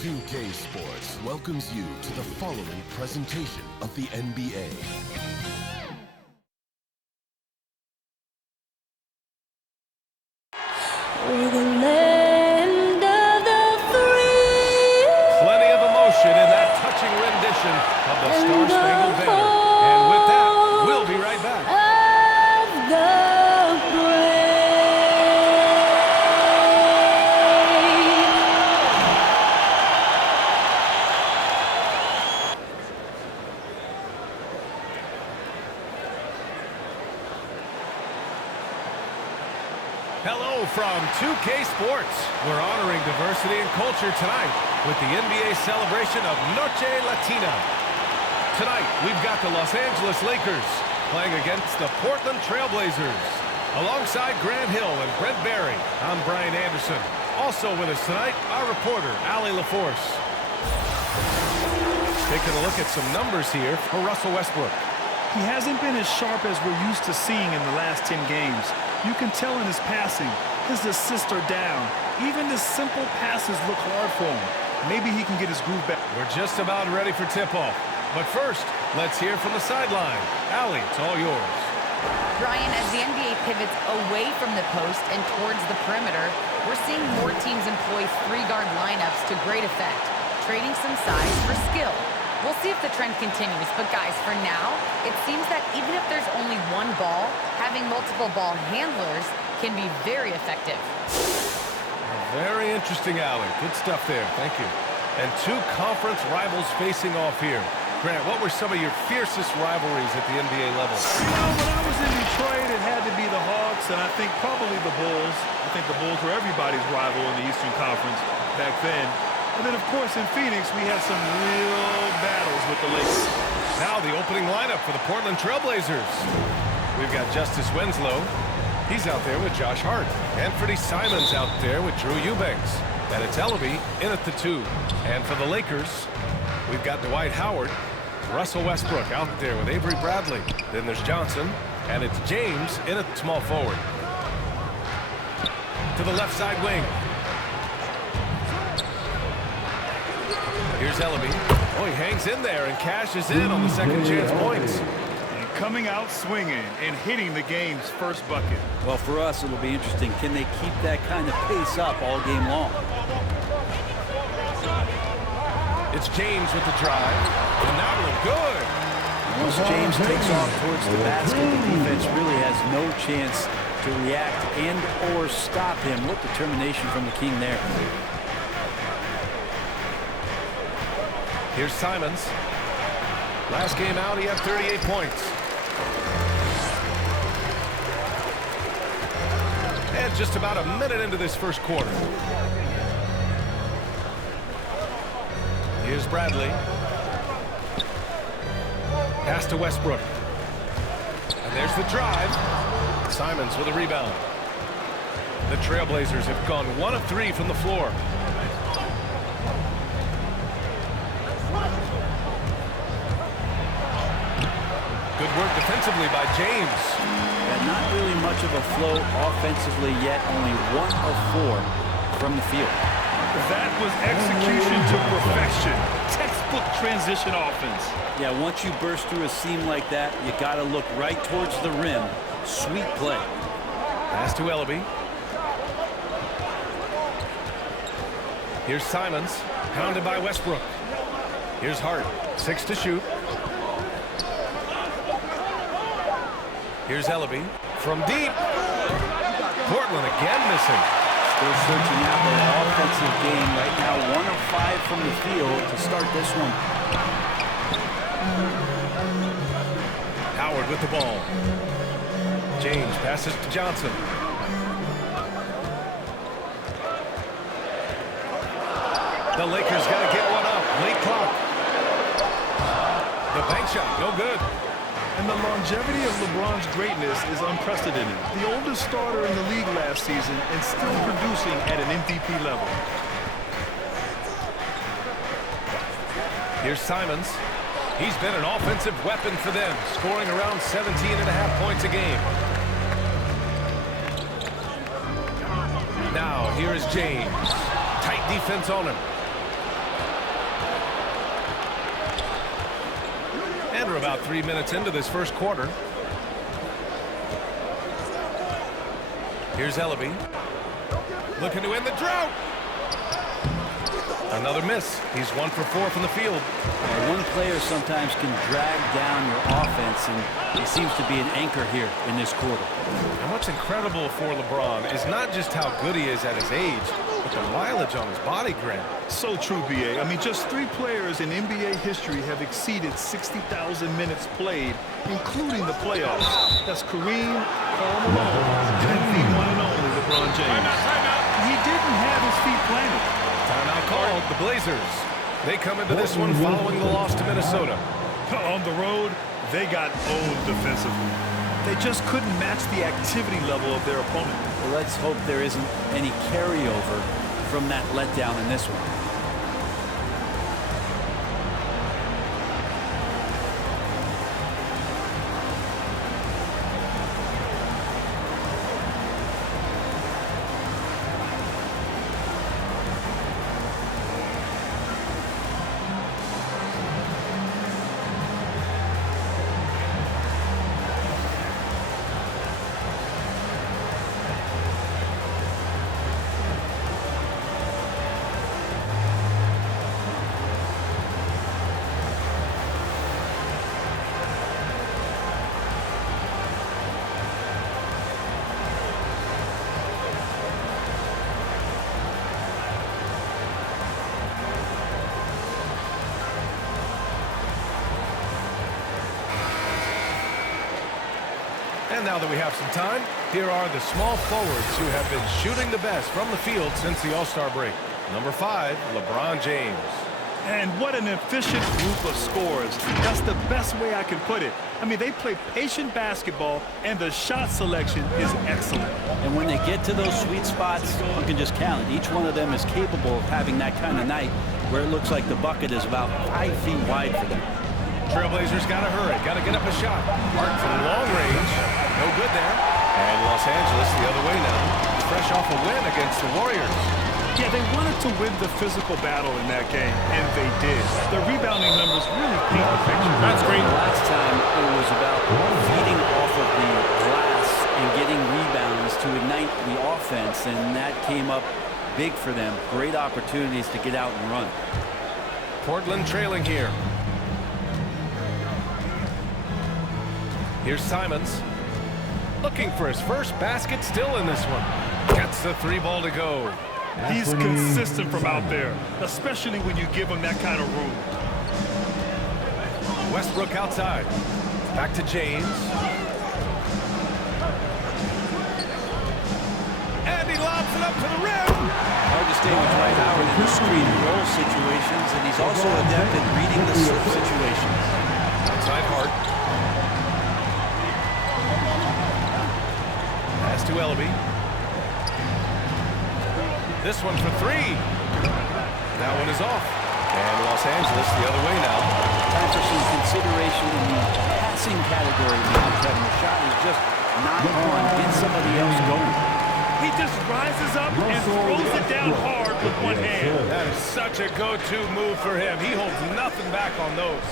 2K Sports welcomes you to the following presentation of the NBA. We're the land of the free. Plenty of emotion in that touching rendition of the Star-Spangled Banner. And with that, we'll be right back. Of the brave. Hello from 2K Sports. We're honoring diversity and culture tonight with the NBA celebration of Noche Latina. Tonight, we've got the Los Angeles Lakers playing against the Portland Trail Blazers. Alongside Grant Hill and Brent Barry, I'm Brian Anderson. Also with us tonight, our reporter, Allie LaForce. Taking a look at some numbers here for Russell Westbrook. He hasn't been as sharp as we're used to seeing in the last 10 games. You can tell in his passing, his assists are down. Even his simple passes look hard for him. Maybe he can get his groove back. We're just about ready for tip-off. But first, let's hear from the sideline. Allie, it's all yours. Brian, as the NBA pivots away from the post and towards the perimeter, we're seeing more teams employ three-guard lineups to great effect, trading some size for skill. We'll see if the trend continues, but guys, for now, it seems that even if there's only one ball, having multiple ball handlers can be very effective. Very interesting, Allie. Good stuff there. Thank you. And two conference rivals facing off here. Grant, what were some of your fiercest rivalries at the NBA level? You know, when I was in Detroit, it had to be the Hawks, and I think probably the Bulls. I think the Bulls were everybody's rival in the Eastern Conference back then. And then, of course, in Phoenix, we had some real battles with the Lakers. Now the opening lineup for the Portland Trail Blazers. We've got Justice Winslow. He's out there with Josh Hart. Anthony Simons out there with Drew Eubanks. And it's Ellaby in at the 2. And for the Lakers, we've got Dwight Howard. Russell Westbrook out there with Avery Bradley. Then there's Johnson. And it's James in at small forward. To the left side wing. Here's Ellaby. Oh, he hangs in there and cashes in on the second chance points. And coming out swinging and hitting the game's first bucket. Well, for us, it'll be interesting. Can they keep that kind of pace up all game long? It's James with the drive. And that one good. Once James takes off towards the basket, the defense really has no chance to react and or stop him. What determination from the King there. Here's Simons. Last game out, he had 38 points. And just about a minute into this first quarter. Here's Bradley. Pass to Westbrook. And there's the drive. Simons with a rebound. The Trailblazers have gone 1 of 3 from the floor. Good work defensively by James. And not really much of a flow offensively yet. Only 1 of 4 from the field. That was execution to perfection. Textbook transition offense. Yeah, once you burst through a seam like that, you got to look right towards the rim. Sweet play. Pass to Ellaby. Here's Simons, pounded by Westbrook. Here's Hart, 6 to shoot. Here's Ellaby from deep. Portland again missing. Still searching out their offensive game right now. 1 of 5 from the field to start this one. Howard with the ball. James passes to Johnson. The Lakers got to get one up. Late clock. The bank shot, no good. And the longevity of LeBron's greatness is unprecedented. The oldest starter in the league last season and still producing at an MVP level. Here's Simons. He's been an offensive weapon for them, scoring around 17.5 points a game. Now, here is James. Tight defense on him. quarter, about 3 minutes into this first quarter. Here's Ellaby. Looking to end the drought. Another miss. He's 1 for 4 from the field. One player sometimes can drag down your offense, and he seems to be an anchor here in this quarter. And what's incredible for LeBron is not just how good he is at his age, but the mileage on his body, Grant. So true, B.A. I mean, just 3 players in NBA history have exceeded 60,000 minutes played, including the playoffs. That's Kareem, Karl Malone, and the one and only LeBron James. He didn't have his feet planted. Timeout called. The Blazers. They come into this one following the loss to Minnesota. On the road, they got owned defensively. They just couldn't match the activity level of their opponent. Well, let's hope there isn't any carryover from that letdown in this one. And now that we have some time, here are the small forwards who have been shooting the best from the field since the All-Star break. Number 5, LeBron James. And what an efficient group of scorers. That's the best way I can put it. I mean, they play patient basketball, and the shot selection is excellent. And when they get to those sweet spots, you can just count it. Each one of them is capable of having that kind of night where it looks like the bucket is about 5 feet wide for them. Trailblazers got to hurry. Got to get up a shot. Hart from long range. No good there. And Los Angeles the other way now. Fresh off a win against the Warriors. Yeah, they wanted to win the physical battle in that game, and they did. The rebounding numbers really paint the picture. That's great. Last time it was about feeding off of the glass and getting rebounds to ignite the offense, and that came up big for them. Great opportunities to get out and run. Portland trailing here. Here's Simons. Looking for his first basket, still in this one. Gets the 3 ball to go. He's consistent from out there, especially when you give him that kind of room. Westbrook outside. Back to James. And he lobs it up to the rim. Hard to stay with Dwight Howard in the screen and roll situations, and he's also adept at reading the slip situations. Outside Hart. Pass to Ellaby. This one for 3. That one is off. And Los Angeles the other way now. Time for some consideration in the passing category now, Kevin. The shot is just not on. Get somebody else going. He just rises up and throws it down hard with one hand. That is such a go-to move for him. He holds nothing back on those.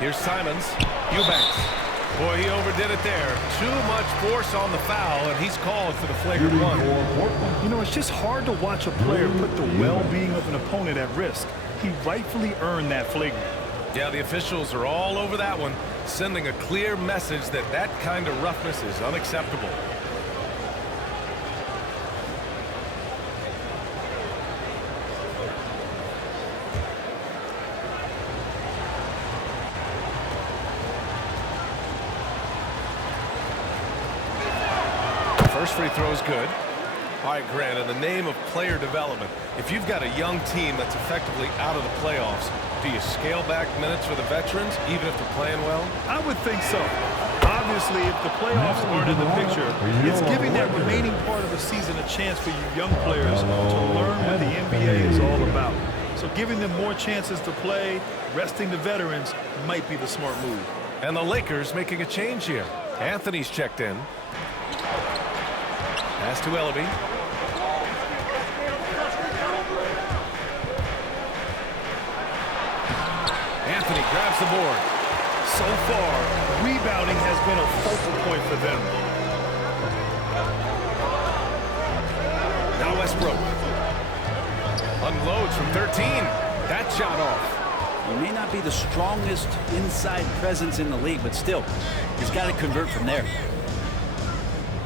Here's Simons. Eubanks. Boy, he overdid it there. Too much force on the foul, and he's called for the flagrant 1. You know, it's just hard to watch a player put the well-being of an opponent at risk. He rightfully earned that flagrant. Yeah, the officials are all over that one, sending a clear message that that kind of roughness is unacceptable. First free throw is good. All right, Grant, in the name of player development, if you've got a young team that's effectively out of the playoffs, do you scale back minutes for the veterans, even if they're playing well? I would think so. Obviously, if the playoffs aren't in the picture, it's giving that remaining part of the season a chance for you young players to learn what the NBA is all about. So giving them more chances to play, resting the veterans, might be the smart move. And the Lakers making a change here. Anthony's checked in. Pass to Ellaby. Anthony grabs the board. So far, rebounding has been a focal point for them. Now Westbrook. Unloads from 13. That shot off. He may not be the strongest inside presence in the league, but still, he's got to convert from there.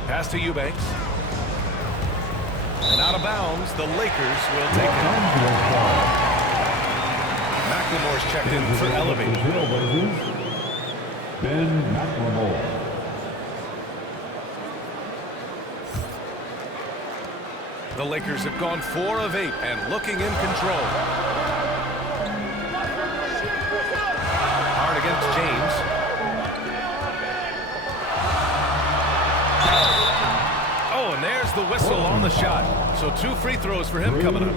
Pass to Eubanks. And out of bounds, the Lakers will take it. McLemore's checked in for Elevate. Ben McLemore. The Lakers have gone 4 of 8 and looking in control. Hard against James. Oh, and there's the whistle on the shot. So 2 free throws for him coming up.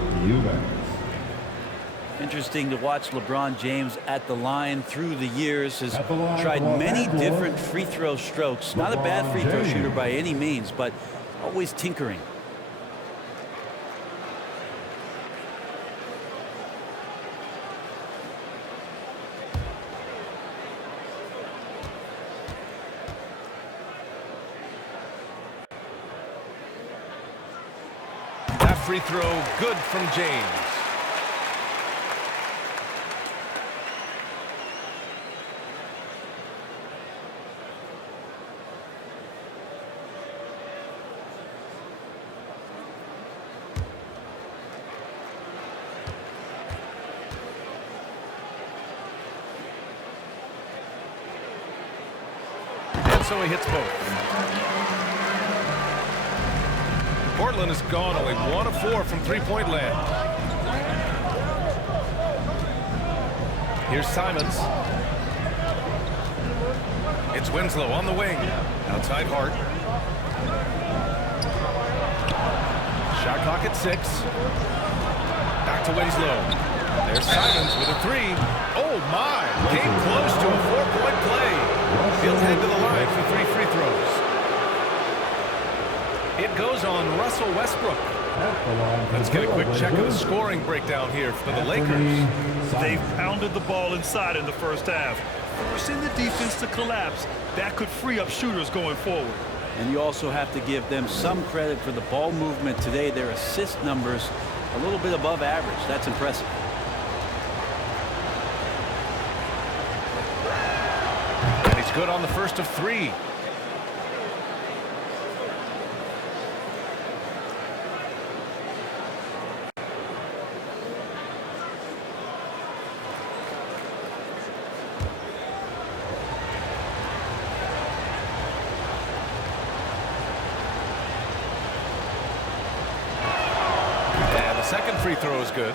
Interesting to watch LeBron James at the line through the years. Has tried many different free throw strokes. Not a bad free throw shooter by any means, but always tinkering. That free throw good from James. So he hits both. Portland has gone only 1 of 4 from three-point land. Here's Simons. It's Winslow on the wing. Outside Hart. Shot clock at 6. Back to Winslow. There's Simons with a 3. Oh my! Came close to a 4-point play. He'll head to the line for 3 free throws. It goes on Russell Westbrook. Let's get a quick check of the scoring breakdown here for the Lakers. They've pounded the ball inside in the first half, forcing the defense to collapse. That could free up shooters going forward. And you also have to give them some credit for the ball movement today. Their assist numbers a little bit above average. That's impressive. And he's good on the first of 3. Second free throw is good.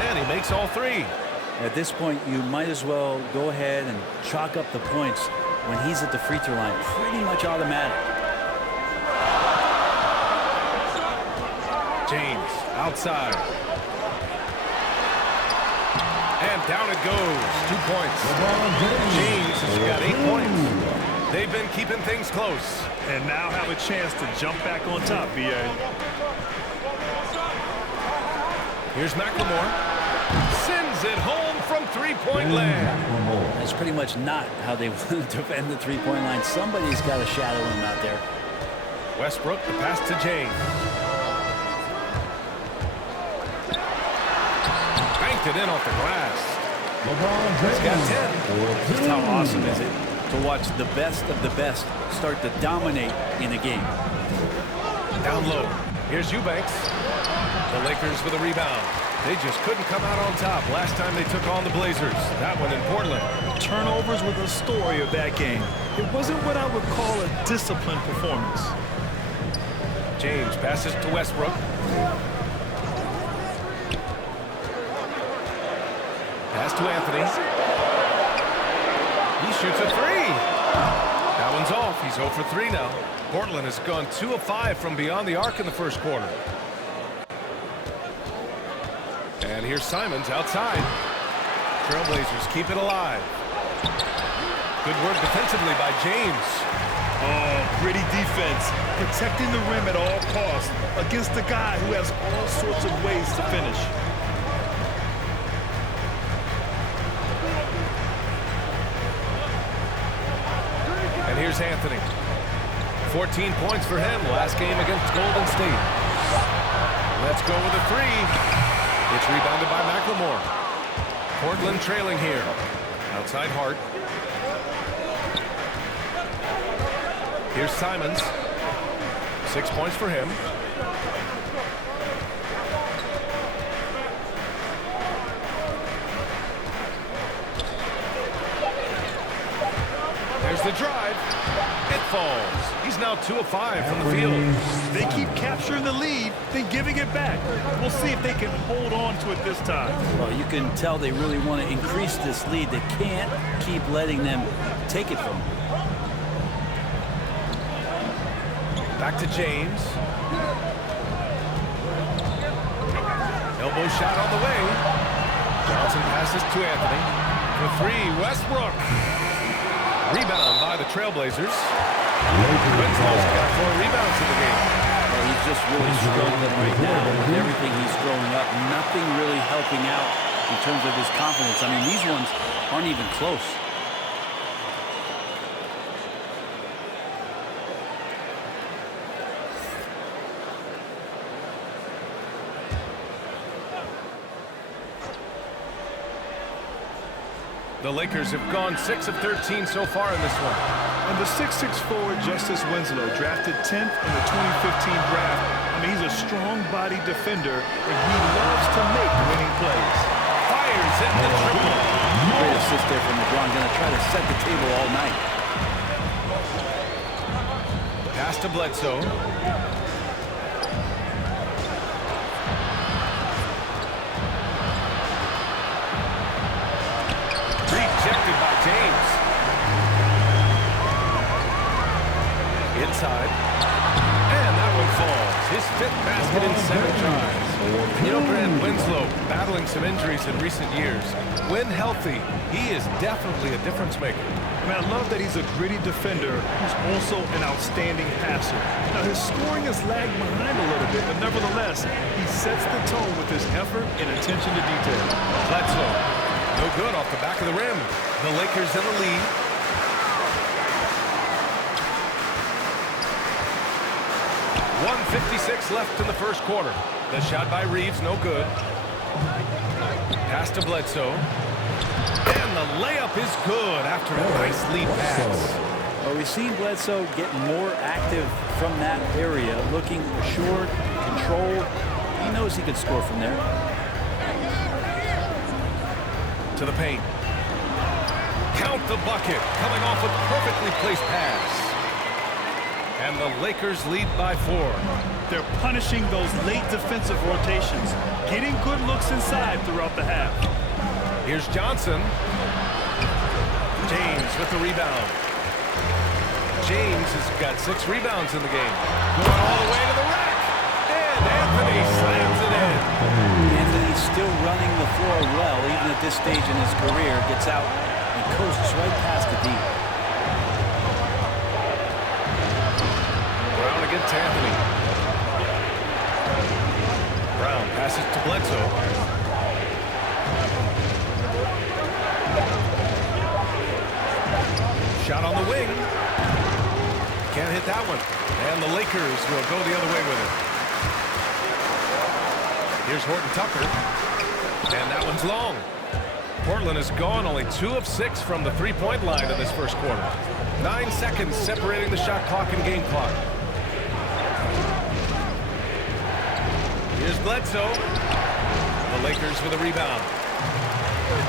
And he makes all 3. At this point, you might as well go ahead and chalk up the points when he's at the free throw line. Pretty much automatic. James outside. And down it goes. 2 points. James has got 8 points. They've been keeping things close. And now have a chance to jump back on top, B.A. Here's McLemore. Sends it home from 3-point land. That's pretty much not how they want to defend the 3-point line. Somebody's got to shadow him out there. Westbrook, the pass to James. Banked it in off the glass. He's got 10. Just how awesome is it to watch the best of the best start to dominate in a game. Down low. Here's Eubanks. The Lakers with a rebound. They just couldn't come out on top last time they took on the Blazers. That one in Portland. Turnovers were the story of that game. It wasn't what I would call a disciplined performance. James passes to Westbrook. Pass to Anthony. He shoots a 3. That one one's off. He's 0 for 3 now. Portland has gone 2 of 5 from beyond the arc in the first quarter. And here's Simons outside. Trailblazers keep it alive. Good work defensively by James. Oh, gritty defense. Protecting the rim at all costs against a guy who has all sorts of ways to finish. And here's Anthony. 14 points for him last game against Golden State. Let's go with a three. It's rebounded by McLemore. Portland trailing here. Outside Hart. Here's Simons. 6 points for him. There's the drive. It falls. He's now 2 of 5 from the field. They keep capturing the lead, then giving it back. We'll see if they can hold on to it this time. Well, you can tell they really want to increase this lead. They can't keep letting them take it from them. Back to James. Elbow shot on the way. Johnson passes to Anthony. For three, Westbrook. Rebound by the Trailblazers. Winslow's got 4 rebounds in the game. Well, he's just really struggling right now with everything he's throwing up. Nothing really helping out in terms of his confidence. I mean, these ones aren't even close. The Lakers have gone 6 of 13 so far in this one. And the 6'6" forward Justice Winslow, drafted 10th in the 2015 draft. I mean, he's a strong-body defender, and he loves to make winning plays. Fires in the triple. Great assist there from LeBron. Going to try to set the table all night. Pass to Bledsoe. Rejected by James. Inside. And that one falls. His 5th basket in 7 tries. You know, Grant, Winslow battling some injuries in recent years. When healthy, he is definitely a difference maker. I mean, I love that he's a gritty defender who's also an outstanding passer. Now, his scoring has lagged behind a little bit, but nevertheless, he sets the tone with his effort and attention to detail. Bledsoe. No good off the back of the rim. The Lakers in the lead. .156 left in the first quarter. The shot by Reeves, no good. Pass to Bledsoe. And the layup is good after a nice lead pass. Well, we've seen Bledsoe get more active from that area, looking assured, controlled. He knows he can score from there. To the paint. Count the bucket. Coming off a perfectly placed pass. And the Lakers lead by 4. They're punishing those late defensive rotations, getting good looks inside throughout the half. Here's Johnson. James with the rebound. James has got 6 rebounds in the game. Going all the way to the rack. And Anthony slams it in. Anthony's still running the floor well, even at this stage in his career. Gets out and coasts right past the D. Brown against Anthony. Brown passes to Bledsoe. Shot on the wing. Can't hit that one. And the Lakers will go the other way with it. Here's Horton Tucker. And that one's long. Portland has gone only 2 of 6 from the three-point line in this first quarter. 9 seconds separating the shot clock and game clock. Here's Bledsoe. The Lakers with a rebound.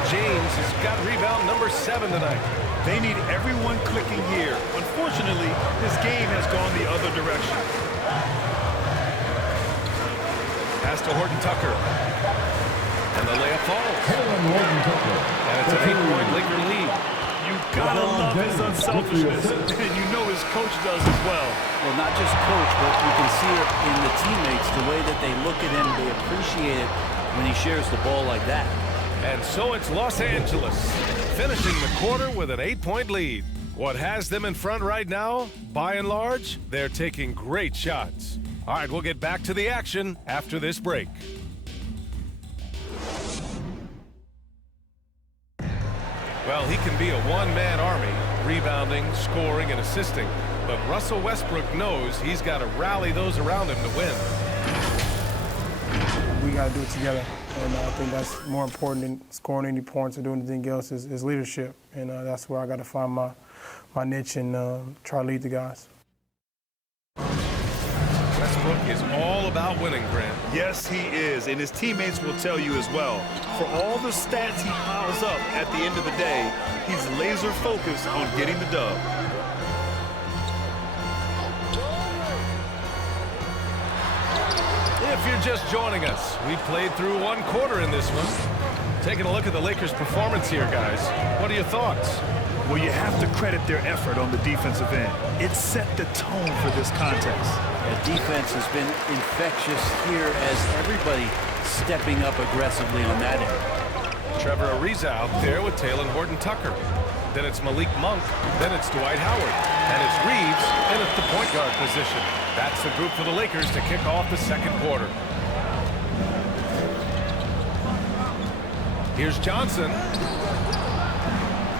James has got rebound number 7 tonight. They need everyone clicking here. Unfortunately, this game has gone the other direction. Pass to Horton Tucker. And the layup falls. And it's an 8-point Laker lead. You gotta love his unselfishness, and you know his coach does as well. Well, not just coach, but you can see it in the teammates, the way that they look at him, they appreciate it when he shares the ball like that. And so it's Los Angeles, finishing the quarter with an 8-point lead. What has them in front right now, by and large, they're taking great shots. All right, we'll get back to the action after this break. Well, he can be a one-man army, rebounding, scoring, and assisting. But Russell Westbrook knows he's got to rally those around him to win. We got to do it together. And I think that's more important than scoring any points or doing anything else is leadership. And that's where I got to find my niche and try to lead the guys. Westbrook is all about winning, Grant. Yes, he is, and his teammates will tell you as well. For all the stats he piles up at the end of the day, he's laser focused on getting the dub. If you're just joining us, we played through one quarter in this one. Taking a look at the Lakers' performance here, guys. What are your thoughts? Well, you have to credit their effort on the defensive end. It set the tone for this contest. That defense has been infectious here as everybody stepping up aggressively on that end. Trevor Ariza out there with Talen Horton-Tucker. Then it's Malik Monk. Then it's Dwight Howard. And it's Reeves in at the point guard position. That's the group for the Lakers to kick off the second quarter. Here's Johnson.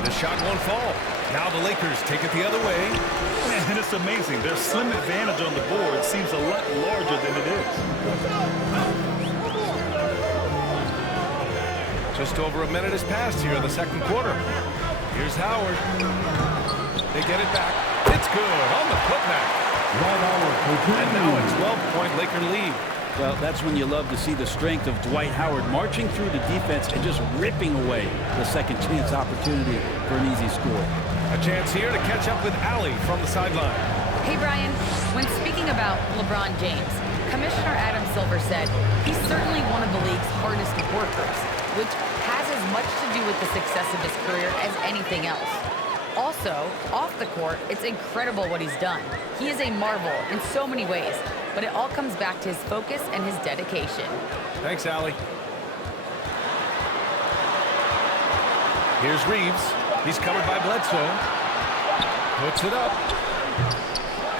The shot won't fall. Now the Lakers take it the other way. And it's amazing. Their slim advantage on the board seems a lot larger than it is. Just over a minute has passed here in the second quarter. Here's Howard. They get it back. It's good on the putback. And now a 12-point Laker lead. Well, that's when you love to see the strength of Dwight Howard marching through the defense and just ripping away the second chance opportunity for an easy score. A chance here to catch up with Allie from the sideline. Hey, Brian, when speaking about LeBron James, Commissioner Adam Silver said he's certainly one of the league's hardest workers, which has as much to do with the success of his career as anything else. Also, off the court, it's incredible what he's done. He is a marvel in so many ways, but it all comes back to his focus and his dedication. Thanks, Allie. Here's Reeves. He's covered by Bledsoe. Puts it up.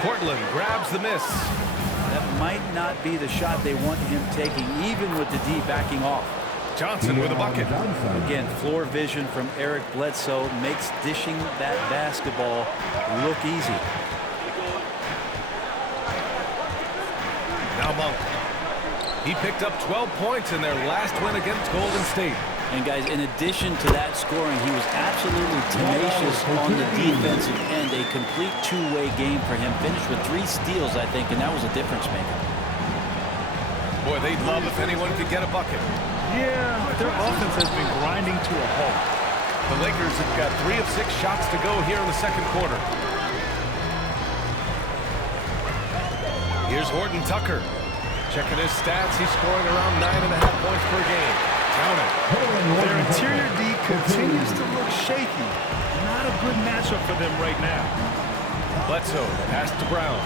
Portland grabs the miss. That might not be the shot they want him taking, even with the D backing off. Johnson with a bucket. Again, floor vision from Eric Bledsoe makes dishing that basketball look easy. Now Monk. He picked up 12 points in their last win against Golden State. And guys, in addition to that scoring, he was absolutely tenacious on the defensive end. A complete two-way game for him. Finished with 3 steals, I think, and that was a difference maker. Boy, they'd love if anyone could get a bucket. Yeah, their offense has been grinding to a halt. The Lakers have got 3 of 6 shots to go here in the second quarter. Here's Horton-Tucker. Checking his stats, he's scoring around 9.5 points per game. Count it. Their interior D continues to look shaky. Not a good matchup for them right now. Bledsoe, pass to Brown.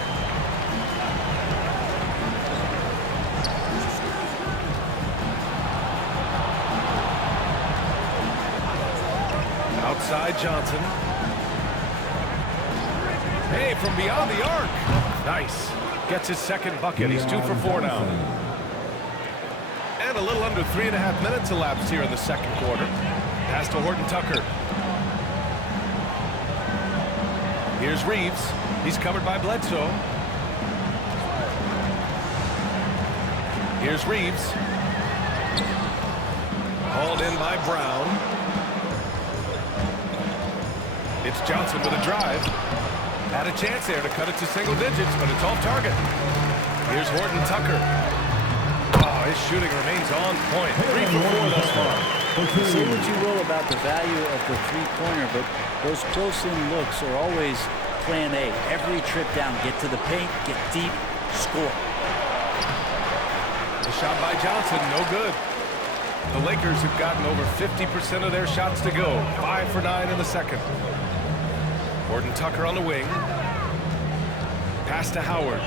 Outside Johnson. Hey, from beyond the arc. Nice. Gets his second bucket. He's 2 for 4 now. And a little under 3.5 minutes elapsed here in the second quarter. Pass to Horton-Tucker. Here's Reeves. He's covered by Bledsoe. Here's Reeves. Hauled in by Brown. It's Johnson with a drive. Had a chance there to cut it to single digits, but it's off target. Here's Horton-Tucker. Oh, his shooting remains on point. 3 for 4 thus far. Say what you will about the value of the three-pointer, but those close-in looks are always plan A. Every trip down, get to the paint, get deep, score. The shot by Johnson, no good. The Lakers have gotten over 50% of their shots to go. 5 for 9 in the second. Gordon Tucker on the wing. Pass to Howard.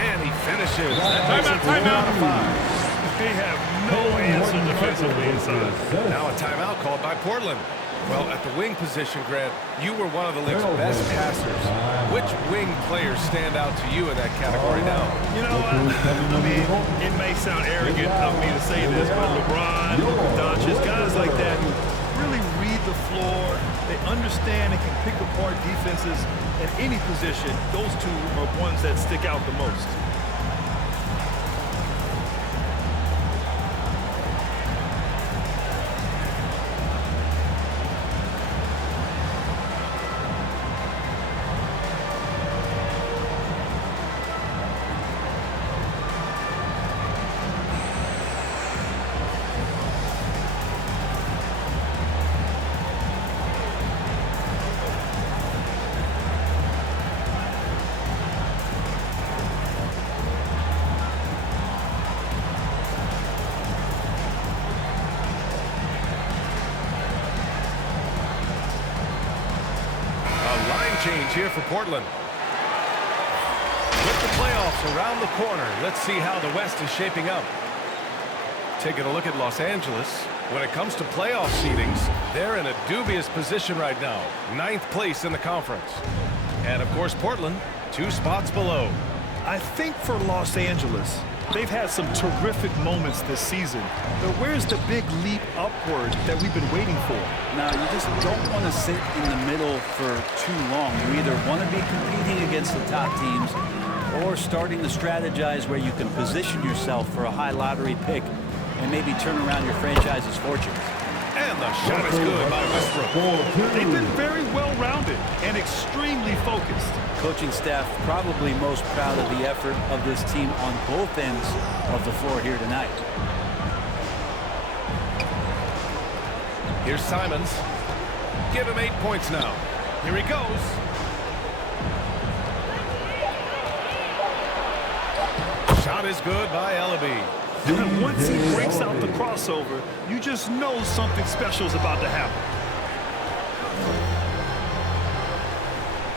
And he finishes. Timeout. They have no answer defensively inside. Now a timeout called by Portland. Well, at the wing position, Grant, you were one of the league's best passers. Which wing players stand out to you in that category now? You know, I mean, it may sound arrogant of me to say this, but LeBron, Doncic, guys like that really read the floor. They understand and can pick apart defenses at any position. Those two are ones that stick out the most. Change here for Portland. With the playoffs around the corner, let's see how the West is shaping up. Taking a look at Los Angeles. When it comes to playoff seedings, they're in a dubious position right now. 9th place in the conference. And, of course, Portland, 2 spots below. I think for Los Angeles, they've had some terrific moments this season. But where's the big leap upward that we've been waiting for? Now, you just don't want to sit in the middle for too long. You either want to be competing against the top teams or starting to strategize where you can position yourself for a high lottery pick and maybe turn around your franchise's fortunes. And the shot is good by Westbrook. They've been very well-rounded and extremely focused. Coaching staff probably most proud of the effort of this team on both ends of the floor here tonight. Here's Simons. Give him 8 points now. Here he goes. Shot is good by Ellaby. And once he breaks out the crossover, you just know something special is about to happen.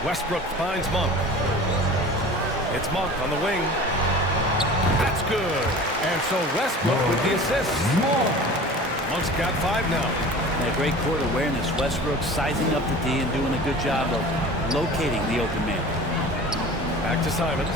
Westbrook finds Monk. It's Monk on the wing. That's good. And so Westbrook with the assist. Monk's got 5 now. Yeah, great court awareness. Westbrook sizing up the D and doing a good job of locating the open man. Back to Simons.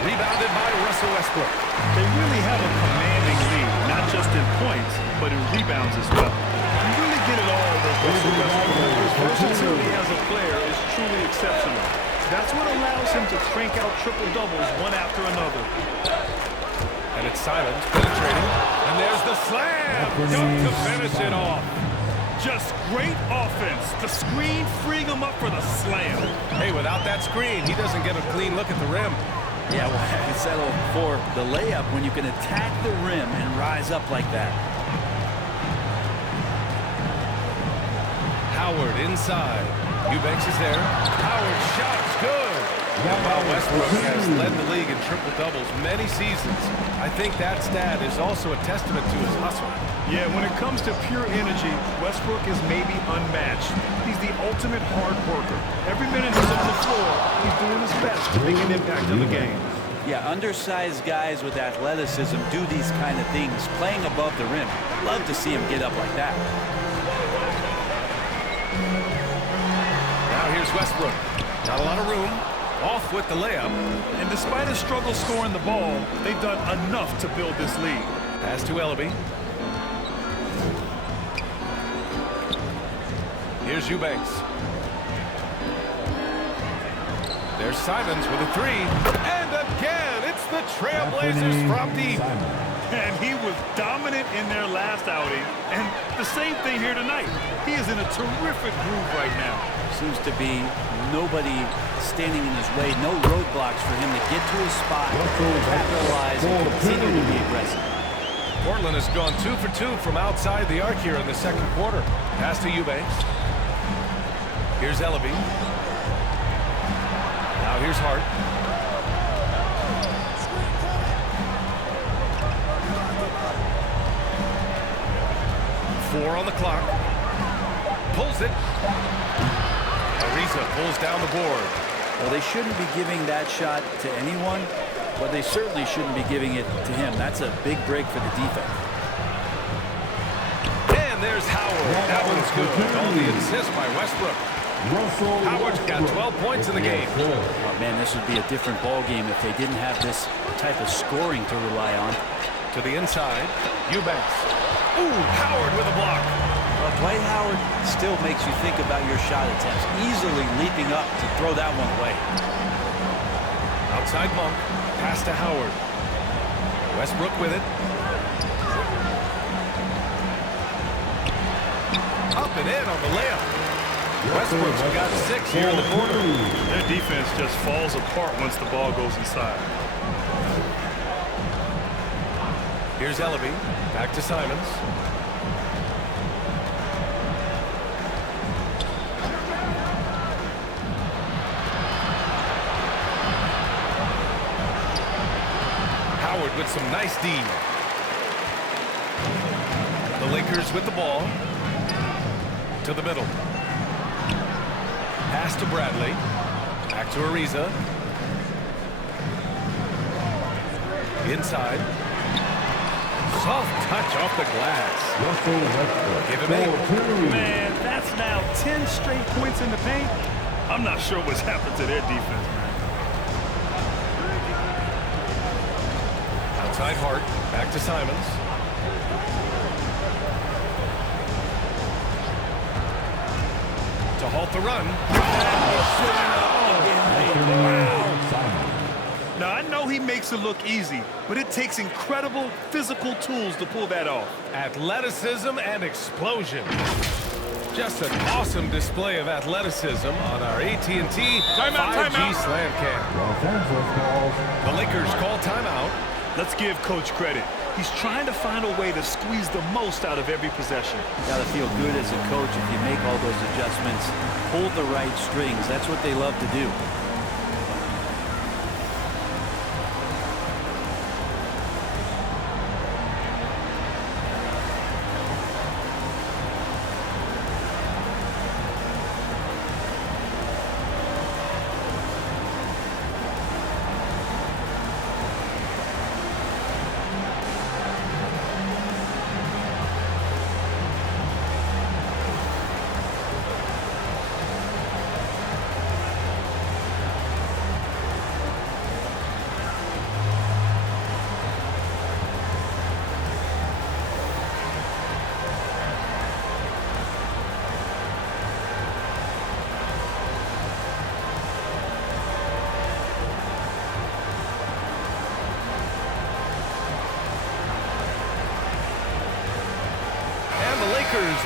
Rebounded by Russell Westbrook. They really have a commanding lead, not just in points, but in rebounds as well. You really get it all with Russell Westbrook. His versatility as a player is truly exceptional. That's what allows him to crank out triple-doubles one after another. And it's Simons penetrating. And there's the slam. Dunk to finish it off. Just great offense. The screen freeing him up for the slam. Hey, without that screen, he doesn't get a clean look at the rim. Yeah, well, I can settle for the layup when you can attack the rim and rise up like that. Howard inside. Eubanks is there. Howard's shot's good. And while Westbrook has led the league in triple-doubles many seasons, I think that stat is also a testament to his hustle. Yeah, when it comes to pure energy, Westbrook is maybe unmatched. He's the ultimate hard worker. Every minute he's on the floor, he's doing his best to make an impact in the game. Yeah, undersized guys with athleticism do these kind of things, playing above the rim. Love to see him get up like that. Now here's Westbrook. Not a lot of room. Off with the layup. And despite a struggle scoring the ball, they've done enough to build this lead. Pass to Ellaby. Here's Eubanks. There's Simons with a 3. And again, it's the Trailblazers from deep. And he was dominant in their last outing. And the same thing here tonight. He is in a terrific groove right now. Seems to be nobody standing in his way, no roadblocks for him to get to his spot, capitalize, and continue to be aggressive. Portland has gone 2 for 2 from outside the arc here in the second quarter. Pass to Eubanks. Here's Ellaby. Now here's Hart. 4 on the clock. Pulls it. Ariza pulls down the board. Well, they shouldn't be giving that shot to anyone, but they certainly shouldn't be giving it to him. That's a big break for the defense. And there's Howard. That one's good. All the assists by Westbrook. Howard's got 12 points in the game. Oh, man, this would be a different ball game if they didn't have this type of scoring to rely on. To the inside, Eubanks. Ooh, Howard with a block. Well, Dwight Howard still makes you think about your shot attempts, easily leaping up to throw that one away. Outside Monk, pass to Howard. Westbrook with it. Up and in on the layup. Westbrook's got 6 here in the quarter. Their defense just falls apart once the ball goes inside. Here's Ellaby. Back to Simons. Howard with some nice D. The Lakers with the ball. To the middle. Pass to Bradley. Back to Ariza. Inside. Soft touch off the glass. Give him 8. Man, that's now 10 straight points in the paint. I'm not sure what's happened to their defense, man. Outside Hart. Back to Simons. To halt the run. Now, I know he makes it look easy, but it takes incredible physical tools to pull that off. Athleticism and explosion. Just an awesome display of athleticism on our AT&T 5G Slam Cam. The Lakers call timeout. Let's give Coach credit. He's trying to find a way to squeeze the most out of every possession. You got to feel good as a coach if you make all those adjustments, pull the right strings. That's what they love to do.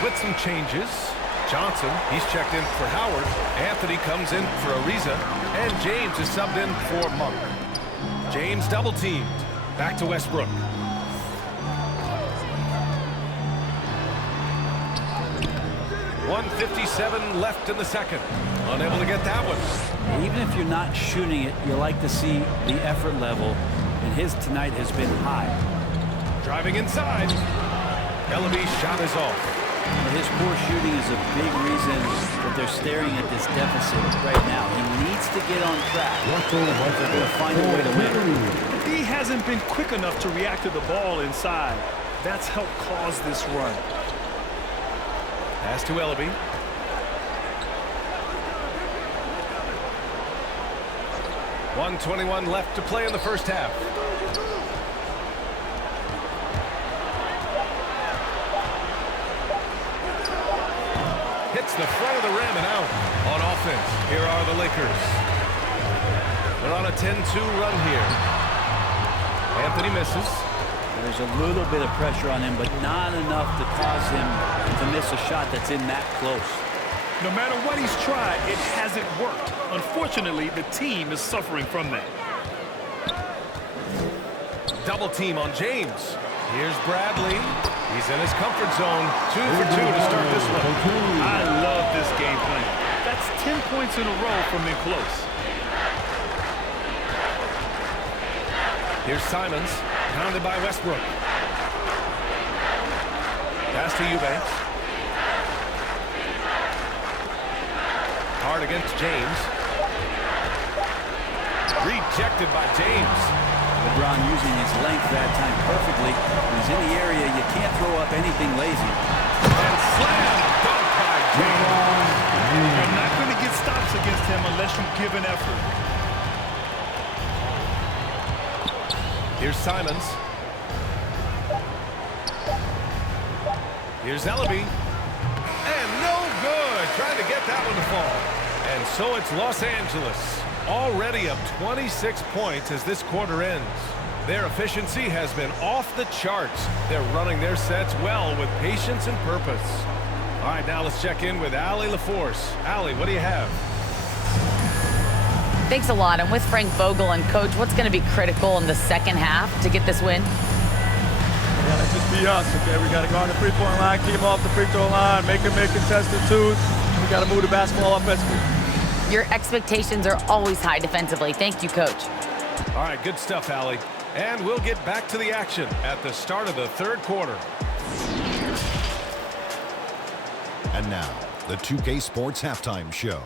With some changes. Johnson, he's checked in for Howard. Anthony comes in for Ariza. And James is subbed in for Monk. James double teamed. Back to Westbrook. .157 left in the second. Unable to get that one. Even if you're not shooting it, you like to see the effort level, and his tonight has been high. Driving inside. Ellaby's shot is off. His poor shooting is a big reason that they're staring at this deficit right now. He needs to get on track. They're going to find a way to win. He hasn't been quick enough to react to the ball inside. That's helped cause this run. Pass to Ellaby. .121 left to play in the first half. Hits the front of the rim and out. On offense, here are the Lakers. They're on a 10-2 run here. Anthony misses. There's a little bit of pressure on him, but not enough to cause him to miss a shot that's in that close. No matter what he's tried, it hasn't worked. Unfortunately, the team is suffering from that. Double team on James. Here's Bradley. He's in his comfort zone. 2 for 2 to start this one. I love this game plan. That's 10 points in a row from in close. Here's Simons, pounded by Westbrook. Pass to Eubanks. Hart against James. Rejected by James. LeBron using his length that time perfectly. When he's in the area, you can't throw up anything lazy. And slam dunk by James. You're not going to get stops against him unless you give an effort. Here's Simons. Here's Ellaby. And no good. Trying to get that one to fall. And so it's Los Angeles. Already up 26 points as this quarter ends. Their efficiency has been off the charts. They're running their sets well with patience and purpose. All right, now let's check in with Allie LaForce. Allie, what do you have? Thanks a lot. I'm with Frank Vogel. And, Coach, what's going to be critical in the second half to get this win? We got to just be us, okay? We got to go on the three-point line, keep them off the free throw line, make them make contested twos. We got to move the basketball offensively. Your expectations are always high defensively. Thank you, Coach. All right, good stuff, Allie. And we'll get back to the action at the start of the third quarter. And now, the 2K Sports Halftime Show.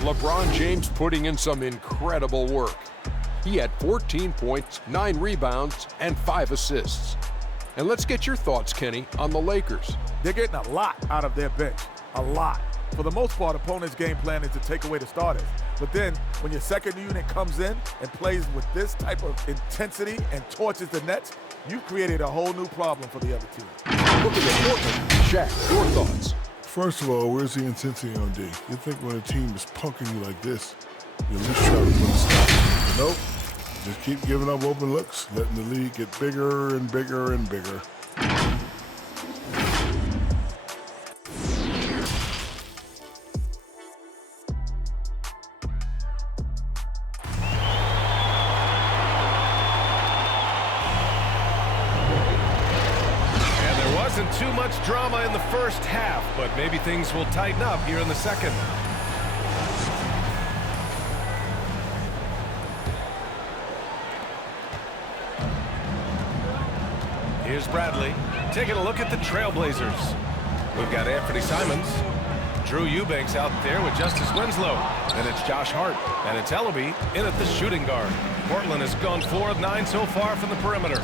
LeBron James putting in some incredible work. He had 14 points, 9 rebounds, and 5 assists. And let's get your thoughts, Kenny, on the Lakers. They're getting a lot out of their bench. A lot. For the most part, opponents' game plan is to take away the starters. But then, when your second unit comes in and plays with this type of intensity and torches the Nets, you've created a whole new problem for the other team. Looking at Portland, Shaq, your thoughts? First of all, where's the intensity on D? You think when a team is punking you like this, you at least try to put a stop. Nope. Just keep giving up open looks, letting the lead get bigger and bigger and bigger. Too much drama in the first half, but maybe things will tighten up here in the second. Here's Bradley taking a look at the Trailblazers. We've got Anthony Simons, Drew Eubanks out there with Justice Winslow, and it's Josh Hart, and it's Ellaby in at the shooting guard. Portland has gone 4 of 9 so far from the perimeter.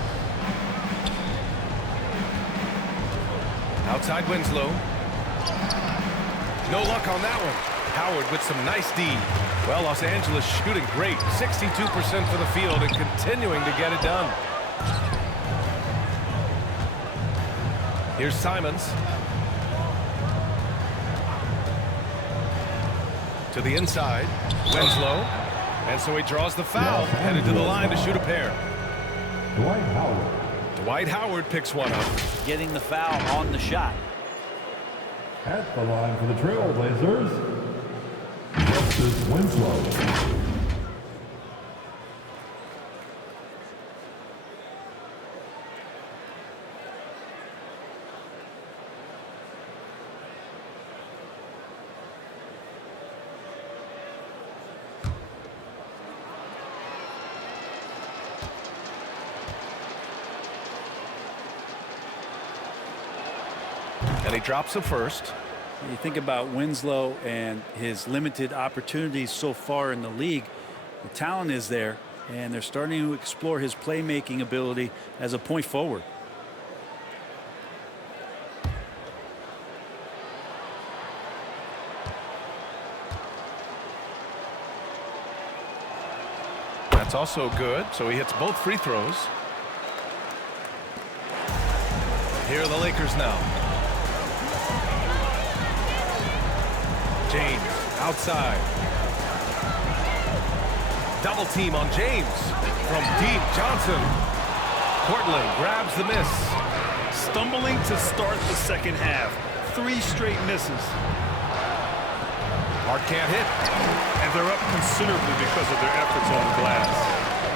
Outside Winslow. No luck on that one. Howard with some nice D. Well, Los Angeles shooting great. 62% for the field and continuing to get it done. Here's Simons. To the inside. Winslow. And so he draws the foul. Headed to the line to shoot a pair. Dwight Howard picks one up. Getting the foul on the shot. At the line for the Trailblazers, Justice Winslow. And he drops the first. You think about Winslow and his limited opportunities so far in the league. The talent is there, and they're starting to explore his playmaking ability as a point forward. That's also good, so he hits both free throws. Here are the Lakers now. James outside. Double team on James. From deep, Johnson. Portland grabs the miss. Stumbling to start the second half. 3 straight misses. Hart can't hit. And they're up considerably because of their efforts on the glass.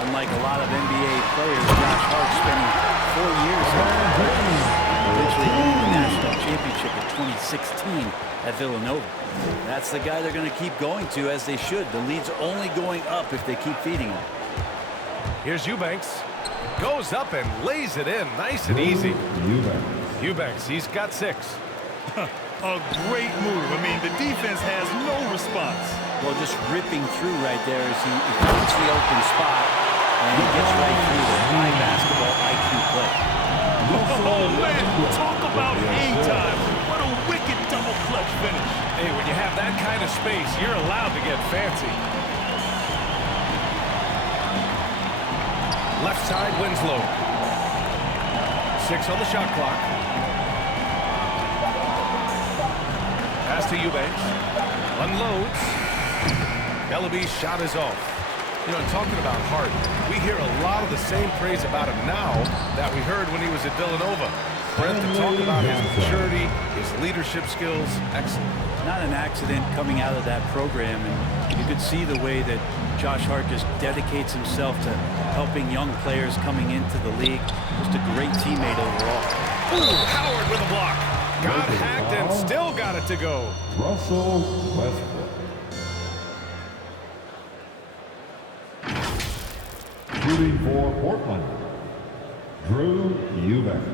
Unlike a lot of NBA players, Josh Hart spending 4 years eventually winning the national championship in 2016. at Villanova. That's the guy they're going to keep going to, as they should. The lead's only going up if they keep feeding him. Here's Eubanks. Goes up and lays it in. Nice and easy. Eubanks, he's got 6. A great move. I mean, the defense has no response. Well, just ripping through right there as he finds the open spot, and he gets right through the high basketball IQ play. Oh, man, talk about hang time. What a wicked double clutch finish. Hey, when you have that kind of space, you're allowed to get fancy. Left side, Winslow. 6 on the shot clock. Pass to Eubanks. Unloads. Ellaby's shot is off. You know, talking about Hart, we hear a lot of the same praise about him now that we heard when he was at Villanova. Brent, to talk about his maturity, his leadership skills, excellent. Not an accident coming out of that program, and you could see the way that Josh Hart just dedicates himself to helping young players coming into the league. Just a great teammate overall. Ooh, Howard with a block. Got hacked and still got it to go. Russell Westbrook. Shooting for Portland, Drew Eubanks.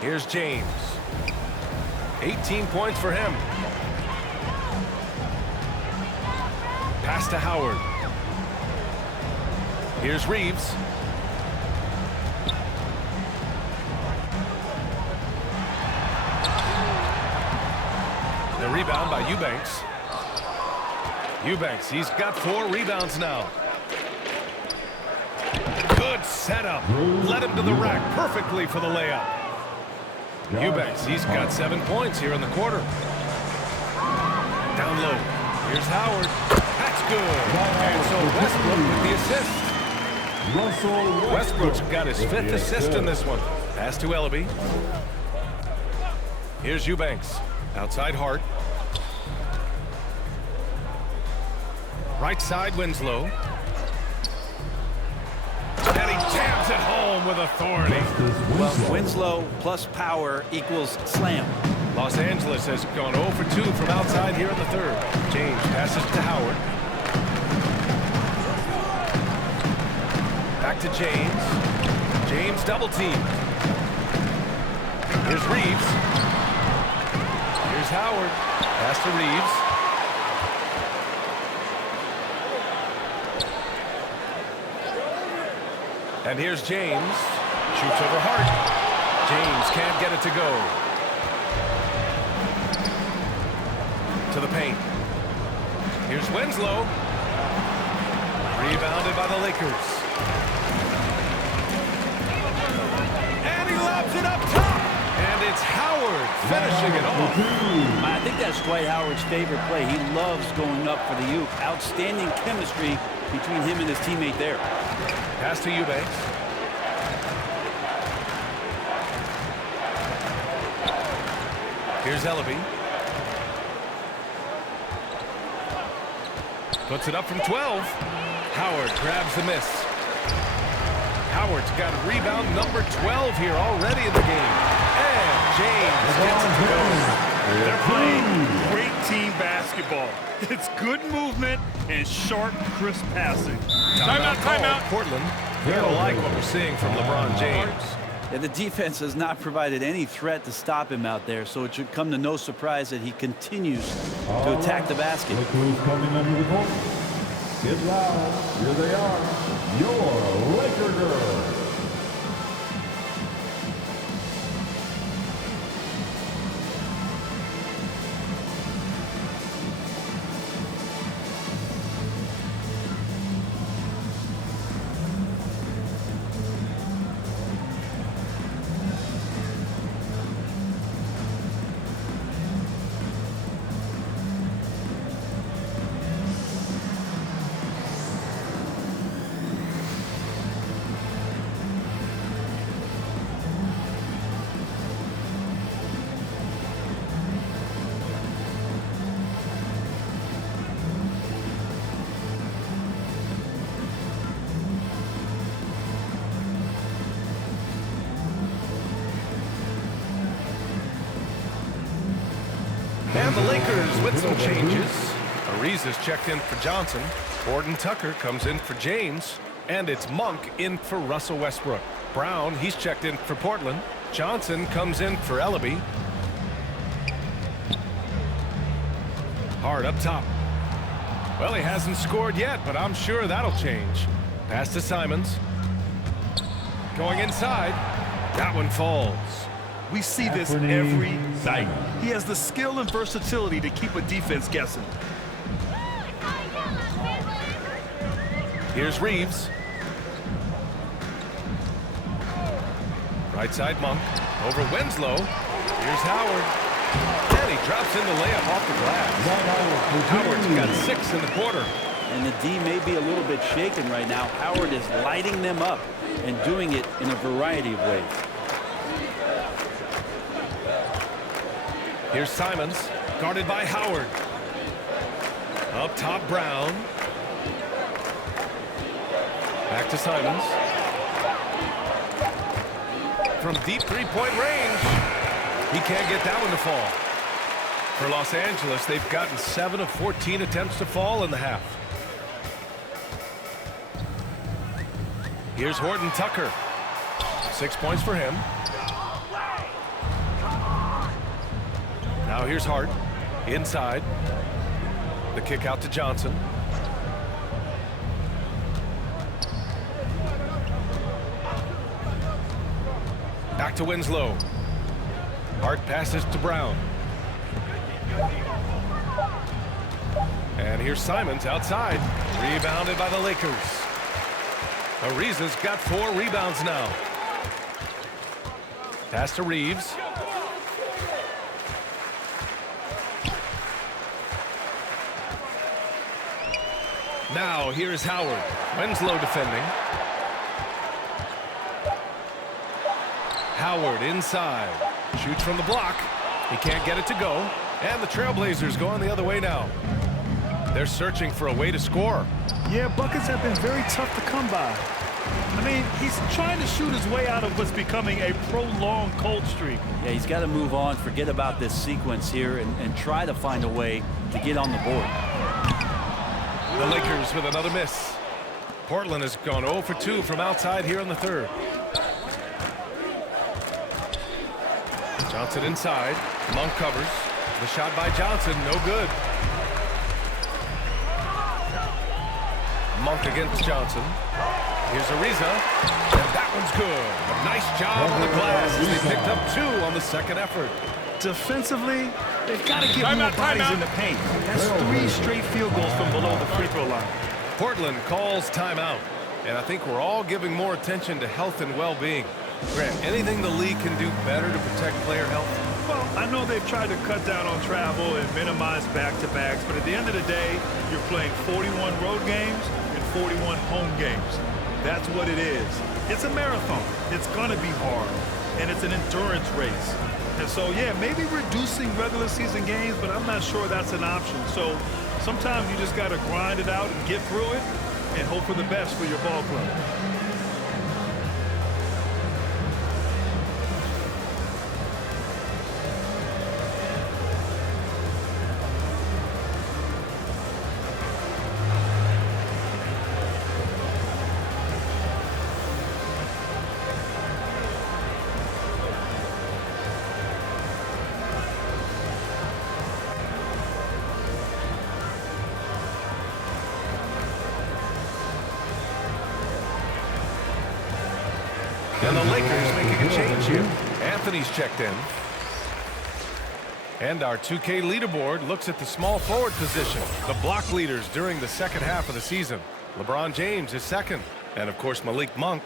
Here's James. 18 points for him. Pass to Howard. Here's Reeves. The rebound by Eubanks. Eubanks, he's got 4 rebounds now. Good setup. Led him to the rack perfectly for the layup. Eubanks, he's got 7 points here in the quarter. Down low. Here's Howard. That's good. And so Westbrook with the assist. Westbrook's got his 5th assist in this one. Pass to Ellaby. Here's Eubanks. Outside Hart. Right side Winslow. And he jams it home with authority. Well, Winslow plus power equals slam. Los Angeles has gone 0 for 2 from outside here in the 3rd. James passes to Howard. Back to James. James double team. Here's Reeves. Here's Howard. Pass to Reeves. And here's James. Shoots over Hart. James can't get it to go. To the paint. Here's Winslow. Rebounded by the Lakers. And he lobs it up top. And it's Howard finishing it off. I think that's Dwight Howard's favorite play. He loves going up for the Ute. Outstanding chemistry between him and his teammate there. Pass to Eubanks. Here's Ellaby. Puts it up from 12. Howard grabs the miss. Howard's got rebound number 12 here already in the game. And James gets it to go. They're playing great team basketball. It's good movement and sharp, crisp passing. Timeout. Portland. We don't like what we're seeing from LeBron James. Yeah, the defense has not provided any threat to stop him out there, so it should come to no surprise that he continues to attack the basket. Look who's coming under the court. Get loud. Here they are. Your Laker girls. And the Lakers with some changes. Ariz is checked in for Johnson. Horton Tucker comes in for James. And it's Monk in for Russell Westbrook. Brown, he's checked in for Portland. Johnson comes in for Ellaby. Hard up top. Well, he hasn't scored yet, but I'm sure that'll change. Pass to Simons. Going inside. That one falls. We see this every night. He has the skill and versatility to keep a defense guessing. Here's Reeves. Right side Monk. Over Winslow. Here's Howard. And he drops in the layup off the glass. Howard's got 6 in the quarter. And the D may be a little bit shaken right now. Howard is lighting them up and doing it in a variety of ways. Here's Simons, guarded by Howard. Up top, Brown. Back to Simons. From deep three-point range. He can't get that one to fall. For Los Angeles, they've gotten 7 of 14 attempts to fall in the half. Here's Horton Tucker. 6 points for him. Now here's Hart. Inside. The kick out to Johnson. Back to Winslow. Hart passes to Brown. And here's Simons outside. Rebounded by the Lakers. Ariza's got 4 rebounds now. Pass to Reeves. Now here's Howard. Winslow defending. Howard inside. Shoots from the block. He can't get it to go. And the Trailblazers going the other way now. They're searching for a way to score. Yeah, buckets have been very tough to come by. I mean, he's trying to shoot his way out of what's becoming a prolonged cold streak. Yeah, he's got to move on, forget about this sequence here, and try to find a way to get on the board. The Lakers with another miss. Portland has gone 0 for 2 from outside here in the third. Johnson inside. Monk covers. The shot by Johnson, no good. Monk against Johnson. Here's Ariza. And that one's good. A nice job on the glass as they picked up 2 on the second effort. Defensively, they've got to get more bodies in the paint. That's 3 straight field goals from below the free throw line. Portland calls timeout. And I think we're all giving more attention to health and well-being. Grant, anything the league can do better to protect player health? Well, I know they've tried to cut down on travel and minimize back-to-backs, but at the end of the day, you're playing 41 road games and 41 home games. That's what it is. It's a marathon. It's going to be hard, and it's an endurance race. And so, yeah, maybe reducing regular season games, but I'm not sure that's an option. So sometimes you just got to grind it out and get through it and hope for the best for your ball club. And the Lakers making a change here. Anthony's checked in. And our 2K leaderboard looks at the small forward position. The block leaders during the second half of the season. LeBron James is second. And, of course, Malik Monk.